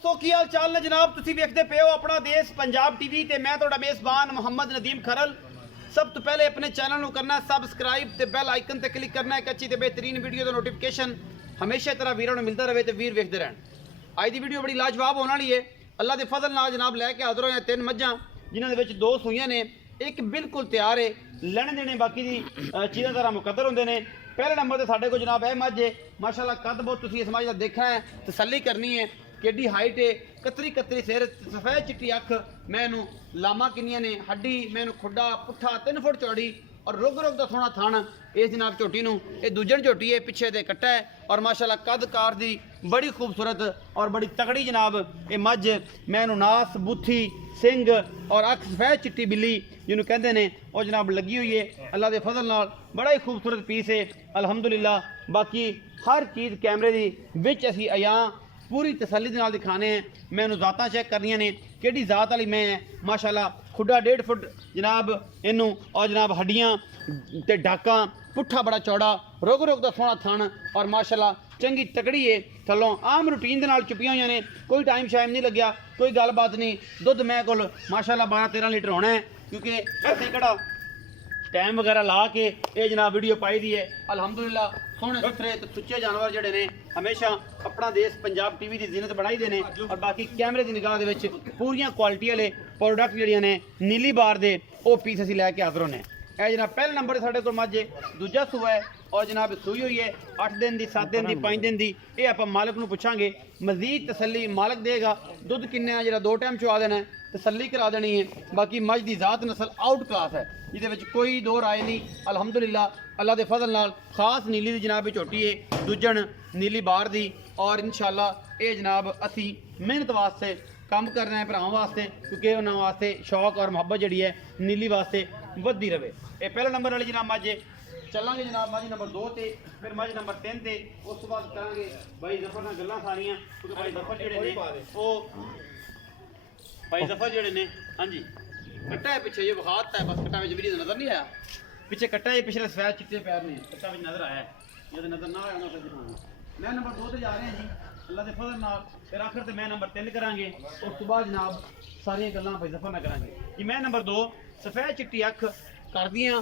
सो की हाल चाल ने जनाब, तुसी वेखदे पे हो अपना देश पंजाब टीवी ते मैं तुहाडा मेज़बान मुहम्मद नदीम खरल। सब तो पहले अपने चैनल को करना सबसक्राइब ते बेल आइकन ते क्लिक करना है कि अच्छी ते बेहतरीन वीडियो का नोटिफिकेशन हमेशा तरह वीरों को मिलता रहे तो वीर वेखते रहन। अज की वीडियो बड़ी लाजवाब होने वाली है। अल्लाह के फजल नाल जनाब लैके हाज़र होए तीन मझां जिन्होंने दो सूइयां ने, एक बिल्कुल तैयार है, लैने देने बाकी दी चीज़ां तरह मुकद्दर होंदे ने। पहले नंबर तो साढ़े को जनाब यह मझ है, माशाल्लाह कद बहुत तुसीं इस मझ का देखना है, तसल्ली करनी है कि हाइट है, कतरी कतरी सिर, सफेद चिट्टी अख, मैं इनू लामा किनिया ने, हड्डी मैं इनू खुड्डा पुट्ठा 3 फुट चौड़ी और रुग रुग का सोहना थण इस जनाब झोटी नू। ये दूजन झोटी है, पिछे दे कट्टा है और माशाल्लाह कद कार दी बड़ी खूबसूरत और बड़ी तगड़ी जनाब ये मझ। मैं इनू नास बूथी सिंग और अख सफेद चिट्टी बिल्ली जिन्होंने कहते हैं और जनाब लगी हुई है। अल्लाह के फजल नाल बड़ा ही खूबसूरत पीस है अल्हम्दुलिल्लाह। बाकी हर चीज़ कैमरे की विच असी अयां पूरी तसल्ली के नाल दिखाने हैं। मैं इन्हू जातां चेक करनिया ने कि जात वाली मैं है माशाल्लाह। खुड्डा 1.5 फुट जनाब इनू और जनाब हड्डियाँ ते डाका, पुट्ठा बड़ा चौड़ा, रुग रुग का सोहना थण और माशाल्लाह चंगी तकड़ी है। थलों आम रूटीन के नाल चुपियां हुई ने, कोई टाइम शाइम नहीं लग्या, कोई गलबात नहीं। दुध मैं कोल माशाल्लाह 12-13 लीटर होना है क्योंकि असीं कड़ा टाइम वगैरह ला के ये जनाब वीडियो पाई दी है अल्हम्दुलिल्लाह। सोहने सुथरे तो सुच्चे जानवर जड़े ने हमेशा अपना देश पंजाब टीवी की जीनत बढ़ाई देने और बाकी कैमरे की निगाह दे विच पूरियां क्वालिटी वाले प्रोडक्ट जिहड़ियां ने नीली बार दे वो पीस असीं लैके हाज़र होने। यह जनाब पहले नंबर साढ़े को मझ दूजा सूआ है और जनाब सूई हुई है 8 दिन की, 7 दिन की, 5 दिन की। ये आप मालक को पूछांगे, मजीद तसल्ली मालक देगा। दुध किन्ना जो 2 टाइम चुआ देना है, तसल्ली करा देनी है। बाकी मझ की जात नस्ल आउट क्लास है, जिसे कोई दो राय नहीं अल्हम्दुलिल्लाह। अल्लाह के फजल नाल खास नीली की जनाब झोटी है, दूजन नीली बार दी और इंशाल्लाह ये जनाब असी मेहनत वास्ते काम कर रहे हैं भरावां वास्ते क्योंकि उन्होंने वास्ते शौक और मुहब्बत जी है नीली वास्ते वधदी रहे। ये पहले नंबर वाली जनाब मझ चलांगे जनाब मझ नंबर 2 ते, फिर मझ नंबर 3 ते, उस बाद करांगे भाई जफर नाल गल्लां सारियां क्योंकि भाई जफर जिहड़े ने वो भाई जफर जिहड़े ने हाँ जी कट्टा है पिछे, ये बखाता है बस कट्टा में वीडियो नजर नहीं आया, पिछे कट्टा है, पिछले सफेद चिट्टे पैर ने, कट्टा में नजर आया है, ये तो नजर ना आया ना दिखाऊंगा। मैं नंबर 2 ते जा रहे हैं जी अल्लाह के फजल नाल, फिर आखिर ते मैं नंबर 3 करांगे, उस बाद जनाब सारियां गल्लां भाई जफर नाल करांगे जी। मैं नंबर 2 सफेद चिट्टी अख करदियां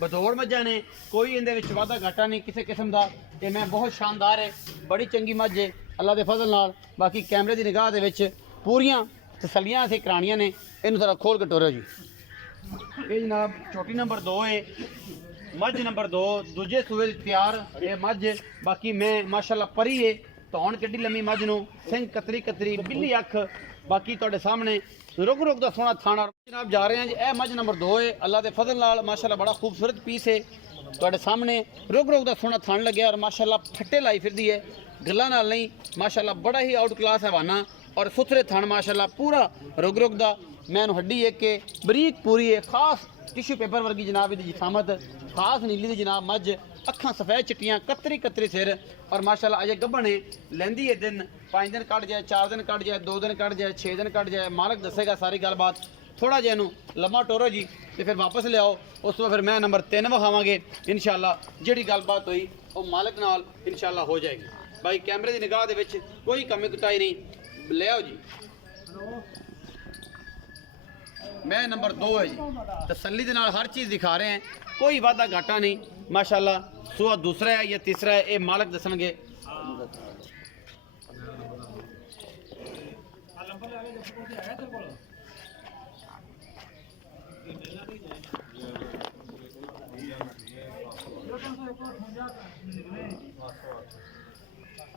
बदौड़ मझां ने, कोई इहदे विच वाधा घाटा नहीं किसी किस्म का। ये मैं बहुत शानदार है, बड़ी चंगी मझ है अल्लाह के फजल नाल। बाकी कैमरे की निगाह दे विच पूरियां तसल्लियां असीं करानियां ने। इनू जरा खोल के टोरो जी। ये जनाब छोटी नंबर 2 है, मझ नंबर 2 दूजे सूए तैयार ये मझ। बाकी मैं माशाल्लाह परी है, धौन किड्डी लम्मी मझ नू, सिंह कतरी कतरी, बिल्ली अख, बाकी तुहाडे सामने रुग रुग का सोहना थाना। जनाब जा रहे हैं जी, यह मझ नंबर 2 है अल्लाह के फजल नाल माशाल्लाह बड़ा खूबसूरत पीस है। तुहाडे सामने रुग रुग का सोहना थान लग्या और माशाल्लाह फट्टे लाई फिरदी है, गल्लां नाल नहीं माशाल्लाह बड़ा ही आउट क्लास हैवाना और सुथरे थान माशाल्लाह पूरा रुग रुग का। मैं हड्डी एक के बरीक पूरी है, खास टिश्यू पेपर वर्गी जनाब इसकी जिसामत, खास नीली दी जनाब मझ, अखां सफेद चिट्टियां, कतरी कतरी सिर और माशाल्लाह अजे गब्बन है, लैंदी है दिन 5 दिन कट जाए, 4 दिन कट जाए, 2 दिन कट जाए, 6 दिन कट जाए, मालक दसेगा सारी गलबात। थोड़ा जिहा इनू लम्मा टोरो जी तो फिर वापस ले आओ, उस तो फिर मैं नंबर 3 विखावांगे इंशाल्लाह। जिहड़ी गलबात हुई वो मालक नाल इंशाल्लाह हो जाएगी। भाई कैमरे की निगाह दे विच कोई कमी कुताई नहीं, ले आओ जी। मैं नंबर 2 है जी, तसल्ली के नाल हर चीज़ दिखा रहे हैं, कोई वादा घाटा नहीं माशाल्लाह। सूआ दूसरा है या तीसरा है ये मालक दसणगे।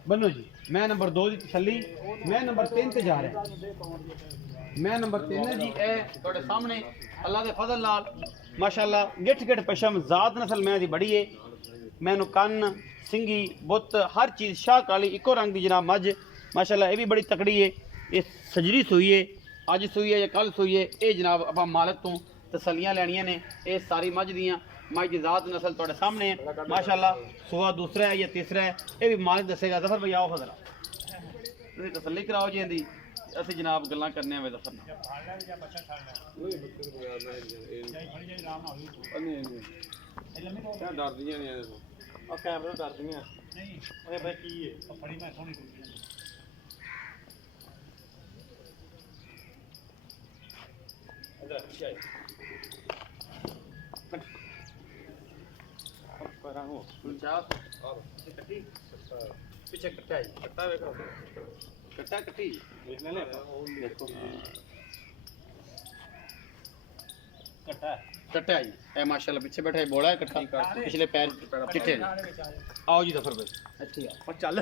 बनो जी, मैं नंबर 2 की तसल्ली, मैं नंबर 3 से जा रहा है। मैं नंबर 3 है जी, ए थोड़े सामने अल्लाह के फजल नाल माशाल्लाह गिठ गिठ पशम जात नस्ल मैं दी बड़ी है। मैनू कन्न सिंगी बुत हर चीज़ शाह काली इको रंग की जनाब मझ माशाल्लाह, ये भी बड़ी तकड़ी है। ये सजरी सूई है, अज सूई है या कल सूई है, ये जनाब आप मालक तो तसलियाँ लैनियां ने। ये सारी मझ दियाँ मझ की जात नस्ल थोड़े सामने है माशाल्लाह। सूआ दूसरा है या तीसरा है ये भी मालक दसेगा। जफर भाई आओ फजरा तुसीं तसल्ली कराओ जी इहदी, असी जनाब गल्लां करने में जफर डरदियां नहीं कैमरा डरदियां नहीं। ਪਿੱਛੇ ਕੱਟਾ ਜੀ ਕੱਟਾ ਵੇਖੋ ਕੱਟਾ ਕੱਟੀ ਵੇਖ ਲੈ ਦੇਖੋ ਕੱਟਾ ਜੀ ਇਹ ਮਾਸ਼ਾਅੱਲਾ ਪਿੱਛੇ ਬੈਠਾ ਹੈ ਬੋਲਾ ਹੈ ਕੱਟਾ ਪਿਛਲੇ ਪੈਰ ਚਿੱਟੇ ਨੇ ਆਓ ਜੀ ਜ਼ਫਰ ਭਾਈ ਇੱਥੇ ਆ ਚੱਲ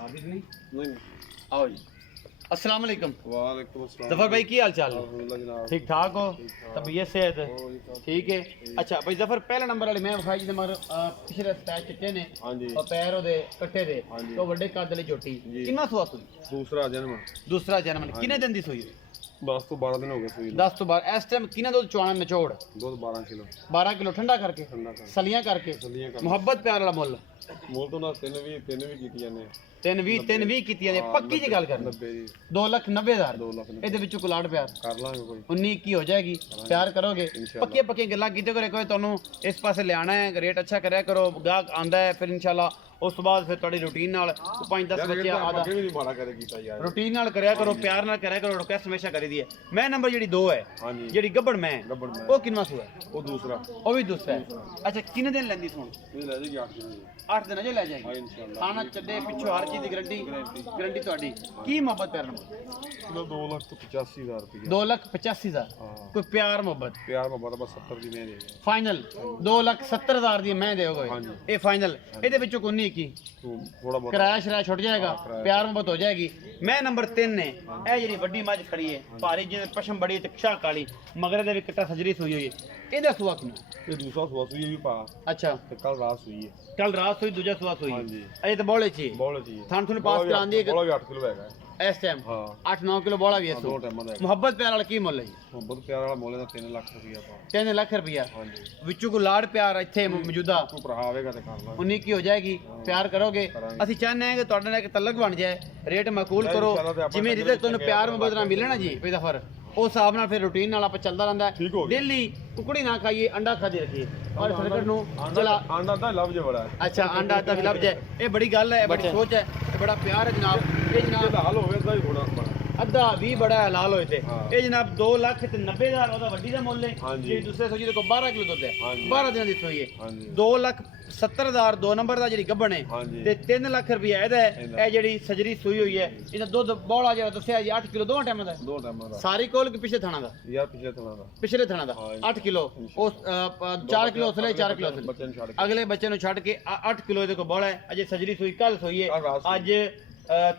ਆਦਿ ਨਹੀਂ आओ जी अस्सलाम वालेकुम। वालेकुम अस्सलाम। जफर भाई की हाल चाल है? अल्हम्दुलिल्लाह जनाब। ठीक ठाक हो? तबीयत सेहत है? ठीक है। अच्छा भाई जफर पहला नंबर वाले मैं विखाई जी मगर पिछले पैर चिट्टे ने हाँ जी और पैर ओदे कट्टे दे हाँ जी। तो बड़े कद वाली झोटी जी। कितना सुआ सुई? दूसरा जन्म दूसरा जन्म किने दिन दी सुई? 10 ਤੋਂ 12 ਦਿਨ ਹੋ ਗਏ ਸੂਈ ਨੂੰ। 10 ਤੋਂ 12 ਇਸ ਟਾਈਮ ਕਿਨੇ ਦੁੱਧ ਚਵਾਣਾ ਨਿਚੋੜ ਦੁੱਧ 12 ਕਿਲੋ 12 ਕਿਲੋ ਠੰਡਾ ਕਰਕੇ ਠੰਡਾ ਕਰ ਸਲੀਆਂ ਕਰਕੇ ਸਲੀਆਂ ਕਰ ਮੁਹੱਬਤ ਪਿਆਰ ਵਾਲਾ ਮੁੱਲ ਮੋਲ ਤੋਂ ਨਾ ਤਿੰਨ ਵੀ ਕੀਤੀ ਜਾਂਦੇ ਆ 320 ਕੀਤੀਆਂ ਨੇ ਪੱਕੀ ਜੀ ਗੱਲ ਕਰ 90 ਦੀ 2,90,000 2 ਲੱਖ ਇਹਦੇ ਵਿੱਚੋਂ ਕੁਲਾੜ ਪਿਆਰ ਕਰ ਲਾਂਗੇ ਕੋਈ 19 ਕੀ ਹੋ ਜਾਏਗੀ ਪਿਆਰ ਕਰੋਗੇ इंशाल्लाह। ਪੱਕੀਆਂ ਗੱਲਾਂ ਕੀਤੇ ਕਰੋ ਕੋਈ ਤੁਹਾਨੂੰ ਇਸ ਪਾਸੇ ਲਿਆਣਾ ਹੈ ਰੇਟ ਅੱਛਾ ਕਰਿਆ ਕਰੋ ਗਾਹਕ ਆਂਦਾ ਹੈ ਫਿਰ ਇਨਸ਼ਾਅੱਲਾ ਉਸ ਤੋਂ ਬਾਅਦ ਫਿਰ ਤੁਹਾਡੀ ਰੂਟੀਨ ਨਾਲ 5-10 ਬੱਚੇ ਆਦਾ ਅੱਗੇ ਵੀ ਨਹੀਂ ਮਾੜਾ ਕਦੇ ਕੀਤਾ ਯਾਰ। ਰੂਟੀਨ ਨਾਲ ਕਰਿਆ ਕਰੋ ਪਿਆਰ ਨਾਲ ਕਰਿਆ ਕਰੋ ਰਿਕਵੈਸਟ ਹਮੇਸ਼ਾ ਕਰੀ ਦੀ ਹੈ ਮੈਂ ਨੰਬਰ ਜਿਹੜੀ 2 ਹੈ ਹਾਂਜੀ ਜਿਹੜੀ ਗੱਬੜ ਮੈਂ ਗੱਬੜ ਮੈਂ ਉਹ ਕਿੰਨਾ ਸੂ ਹੈ ਉਹ ਦੂਸਰਾ ਉਹ ਵੀ ਦੂਸਰਾ ਹੈ ਅੱਛਾ ਕਿੰਨੇ ਦਿਨ ਲੈਂਦੀ ਸੁਣ ਇਹ ਲੈ ਜੀ 8 ਦਿਨ 8 ਦਿਨ ਅਜੇ ਲੈ ਹਾਂ ਜਾਏਗੀ ਇਨਸ਼ਾਅੱਲਾ ਖਾਣਾ ਚੱਡੇ ਪਿੱਛੋਂ ਹਰ ਚੀਜ਼ ਦੀ ਗਰੰਟੀ ਤੁਹਾਡੀ ਕੀ ਮੁਹੱਬਤ ਪਿਆਰ ਨੰਬਰ ਕਿਲੋ 2,85,000 ਰੁਪਏ 2,85,000 ਹਾਂ ਕੋਈ ਪਿਆਰ ਮੁਹੱਬਤ ਪਿਆਰ ਮੁਹੱਬਤ ਬਸ 70 ਦੀ ਮੈਂ ਦੇ ਗਿਆ ਫਾਈਨਲ 2,70,000 ਦੀ ਮੈਂ ਦੇਓਗੇ ਹਾਂਜੀ। ਇਹ ਫਾਈਨਲ ਇਹਦੇ ਵਿੱਚੋਂ ਕੋਈ ਨਹੀਂ ਕੀ ਤੂੰ ਥੋੜਾ ਬਹੁਤ ਕਿਰਾਇਆ ਸ਼ਰਾਇਆ ਛੁੱਟ ਜਾਏਗਾ ਕਿਰਾਇਆ। ਪਿਆਰ ਮੁਹੱਬਤ ਹੋ ਜਾਏਗੀ ਮੈਂ ਨੰਬਰ 3 ਨੇ ਇਹ ਜਿਹੜੀ ਵੱਡੀ ਮੱਝ ਖੜੀ ਹੈ ਭਾਰੀ ਜਿਹਦੇ ਪਸ਼ਮ ਬੜੀ ਤੇ ਕਸ਼ਾ ਕਾਲੀ ਮਗਰ ਦੇ ਵੀ ਕਿੱਟਾ ਸਜਰੀ ਸੂਈ ਹੋਈ ਹੈ ਇਹਦਾ ਸੁਆ ਕਿੰਨਾ ਇਹ ਦੂਸਰਾ ਸੂਆ ਸੂਈ ਵੀ ਪਾ ਅੱਛਾ ਤੇ ਕੱਲ ਰਾਤ ਸੂਈ ਹੈ ਕੱਲ ਰਾਤ ਸੂਈ ਦੂਜਾ ਸੁਆ ਸੂਈ ਹਾਂਜੀ। ਅਜੇ ਤਾਂ ਬੋਲੇ ਚ ਹੀ ਬੋਲ ਜੀ ਥਾਣ ਥੁਣ ਪਾਸ ਕਰਾਂਦੀ ਹੈ ਬੋਲਾ ਵੀ 8 ਕਿਲੋ ਹੈਗਾ ਇਸ ਟਾਈਮ ਹਾਂ 8-9 ਕਿਲੋ ਬੋਲਾ ਵੀ ਹੈ ਦੋ ਸੂ ਟਾਈਮਾਂ ਦਾ ਹੈਗਾ। ਮੁਹੱਬਤ ਪਿਆਰ ਵਾਲਾ ਕੀ ਮੁੱਲ ਹੈ ਜੀ ਬਹੁਤ ਪਿਆਰ ਵਾਲਾ ਮੋਲੇ ਦਾ 3 ਲੱਖ ਰੁਪਇਆ ਪਾ 3 ਲੱਖ ਰੁਪਇਆ ਹਾਂਜੀ ਵਿੱਚੋਂ ਕੋ ਲਾੜ ਪਿਆਰ ਇੱਥੇ ਮੌਜੂਦਾ ਤੂੰ ਭਰਾ ਆਵੇਗਾ ਤੇ ਕਰ ਲਾਂਗੇ 19 ਕੀ ਹੋ ਜਾਏਗੀ ਪਿਆਰ ਕਰੋਗੇ ਕਰਾਂਗੇ। ਅਸੀਂ ਚਾਹੁੰਦੇ ਹਾਂ ਕਿ ਤੁਹਾਡੇ ਨਾਲ ਇੱਕ ਤਲਕ ਬਣ ਜਾਏ ਰੇਟ ਮਕਬੂਲ ਨਹੀਂ, ਕਰੋ ਇਨਸ਼ਾਅੱਲਾ ਤੇ ਆਪਾਂ ਜਿਵੇਂ ਸਾਡੇ ਰਿਜ਼ਕ ਤੁਹਾਨੂੰ ਵਿੱਚ ਪਿਆਰ ਮੁਹੱਬਤ ਨਾਲ ਮਿਲੇ ਨਾ ਜੀ ਕੋਈ ਦਫਰ ਉਸ ਹਿਸਾਬ ਨਾਲ ਫਿਰ ਰੂਟੀਨ ਨਾਲ ਆਪਾਂ ਚੱਲਦਾ ਰਹਿੰਦਾ ਠੀਕ ਹੋ ਗਿਆ। ਡੇਲੀ ਕੁਕੜੀ ਨਾ ਖਾਈਏ ਅੰਡਾ ਖਾਦੇ ਰੱਖੀਏ ਔਰ ਸਰਕਟ ਨੂੰ ਚਲਾ ਆਂਡਾ ਤਾਂ ਲਵ ਜੇ ਬੜਾ ਹੈ ਅੱਛਾ ਅੰਡਾ ਤਾਂ ਵੀ ਲੱਭ ਜਾਏ ਇਹ ਬੜੀ ਗੱਲ ਹੈ ਬੜੀ ਸੋਚ ਹੈ ਇਹ ਬੜਾ ਪਿਆਰ ਹੈ ਜਨਾਬ ਇਹ ਜੇ ਜਨਾਬ ਤਾਂ ਹਾਲ ਹੋਵੇ ਤਾਂ ਹੀ ਹੋਣਾ ਬੜਾ ਅੱਧਾ 20 ਬੜਾ ਹਲਾਲ ਹੋਏ ਤੇ ਹਾਂ। ਇਹ ਜਨਾਬ 2,90,000 ਉਹਦਾ ਵੱਡੀ ਦਾ ਮੁੱਲ ਹੈ ਹਾਂਜੀ। ਜਿਹੜੀ ਦੂਸਰੇ ਸੋਜੀ ਦੇ ਕੋਲ 12 ਕਿਲੋ ਦੁੱਧ ਹੈ ਹਾਂਜੀ। 12 ਦਿਨਾਂ ਦੀ ਸੋਈ ਹੈ ਹਾਂਜੀ 2,70,000 2 ਨੰਬਰ ਦਾ ਜਿਹੜੀ ਗੱਭਣ ਹੈ ਹਾਂਜੀ। ਤੇ 3 ਲੱਖ ਰੁਪਇਆ ਇਹਦਾ ਹੈ ਇਹਦਾ। ਇਹ ਜਿਹੜੀ ਸਜਰੀ ਸੂਈ ਹੋਈ ਹੈ ਇਹਦਾ ਦੁੱਧ ਬੋਲਾ ਜਿਹੜਾ ਦੱਸਿਆ ਜੀ 8 ਕਿਲੋ ਦੋਵਾਂ ਟਾਈਮਾਂ ਦਾ ਹੈ। ਦੋ ਟਾਈਮਾਂ ਦਾ ਸਾਰੀ ਕੋਲ ਕਿ ਪਿਛਲੇ ਥਾਣਾ ਦਾ ਯਾਰ ਪਿਛਲੇ ਥਣਾ ਦਾ ਪਿਛਲੇ ਥਾਣਾ ਦਾ ਹਾਂਜੀ। 8 ਕਿਲੋ ਉਸ 4 ਕਿਲੋ ਉਸਲੇ 4 ਕਿਲੋ ਉਸਲੇ ਬੱਚੇ ਨੂੰ ਛੱਡ ਕੇ ਅਗਲੇ ਬੱਚੇ ਨੂੰ ਛੱਡ ਕੇ 8 ਕਿਲੋ ਇਹਦੇ ਕੋਲ ਬੋਲਾ ਹੈ ਅਜੇ ਸਜਰੀ ਸੂਈ ਕੱਲ ਸੋਈ ਕੱਲ੍ਹ ਰਾਤ ਹੈ ਸੂਈ। ਅੱਜ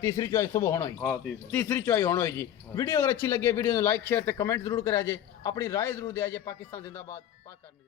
ਤੀਸਰੀ ਚੋਇਸ ਸੁਬਹ ਹੋਣੀ ਹਾਂ ਠੀਕ तीसरी चॉइस होनी होई जी वीडियो अगर अच्छी लगे वीडियो को लाइक शेयर ते कमेंट जरूर करा जे अपनी राय जरूर दिया जे पाकिस्तान जिंदाबाद पाक करने